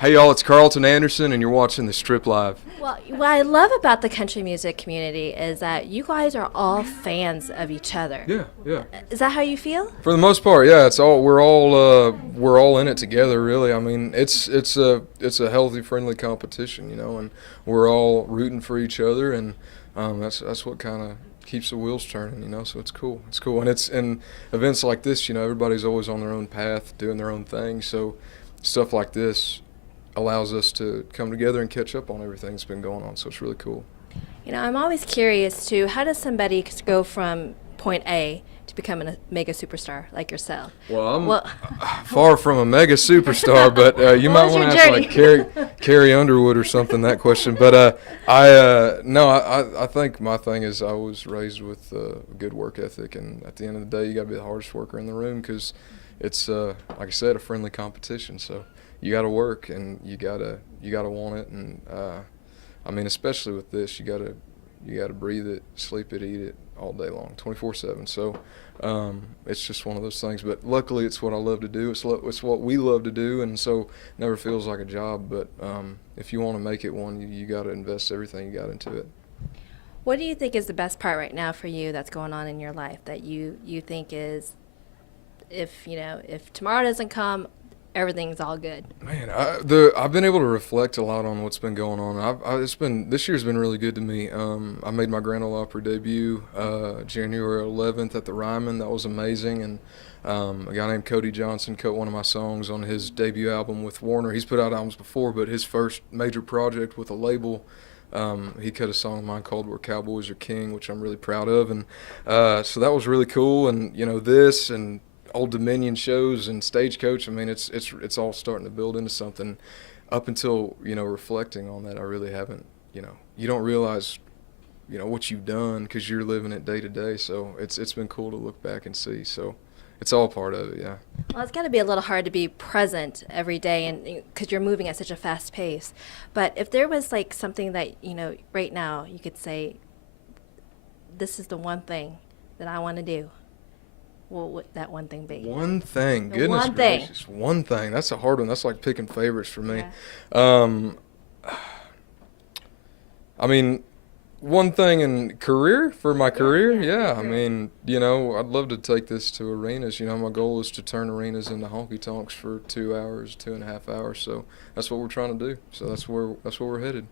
Hey y'all, it's Carlton Anderson, and you're watching the Strip Live. Well, what I love about the country music community is that you guys are all fans of each other. Yeah, yeah. Is that how you feel? For the most part, yeah. It's all we're all in it together, really. I mean, it's a healthy, friendly competition, and we're all rooting for each other, and that's what kind of keeps the wheels turning. So it's cool. It's cool, and it's in events like this, everybody's always on their own path, doing their own thing. So stuff like this allows us to come together and catch up on everything that's been going on. So it's really cool. I'm always curious too, how does somebody go from point A to becoming a mega superstar like yourself? Well, I'm far from a mega superstar, but you might was want to your ask like Carrie Underwood or something, that question. But I think my thing is I was raised with a good work ethic, and at the end of the day, you got to be the hardest worker in the room because it's like I said, a friendly competition. So you got to work, and you gotta want it, and I mean, especially with this, you gotta breathe it, sleep it, eat it all day long, 24/7. So it's just one of those things. But luckily, it's what I love to do. It's what we love to do, and so it never feels like a job. But if you want to make it one, you got to invest everything you got into it. What do you think is the best part right now for you that's going on in your life that you think is, if tomorrow doesn't come, everything's all good? Man, I've been able to reflect a lot on what's been going on. This year's been really good to me. I made my Grand Ole Opry debut January 11th at the Ryman. That was amazing, and a guy named Cody Johnson cut one of my songs on his debut album with Warner. He's put out albums before, but his first major project with a label, he cut a song of mine called "Where Cowboys Are King," which I'm really proud of, and so that was really cool. And this and Old Dominion shows and Stagecoach. I mean, it's all starting to build into something. Up until reflecting on that, I really haven't. You don't realize what you've done because you're living it day to day. So it's been cool to look back and see. So it's all part of it, yeah. Well, it's got to be a little hard to be present every day, and because you're moving at such a fast pace. But if there was like something that right now you could say, this is the one thing that I want to do. What would that one thing be? One thing. The Goodness one thing. gracious. One thing. That's a hard one. That's like picking favorites for me. Yeah. I mean, one thing in career, for my career, yeah. I career. mean, I'd love to take this to arenas. My goal is to turn arenas into honky-tonks for 2 hours, 2.5 hours. So that's what we're trying to do. So that's where we're headed.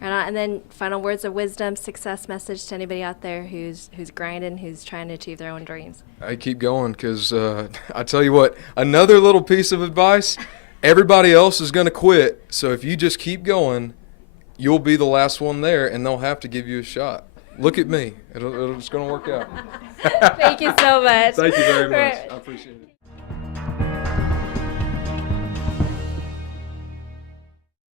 And then final words of wisdom, success message to anybody out there who's grinding, who's trying to achieve their own dreams. I keep going because I tell you what, another little piece of advice, everybody else is going to quit. So if you just keep going, you'll be the last one there, and they'll have to give you a shot. Look at me. It's going to work out. Thank you so much. Thank you very much. I appreciate it.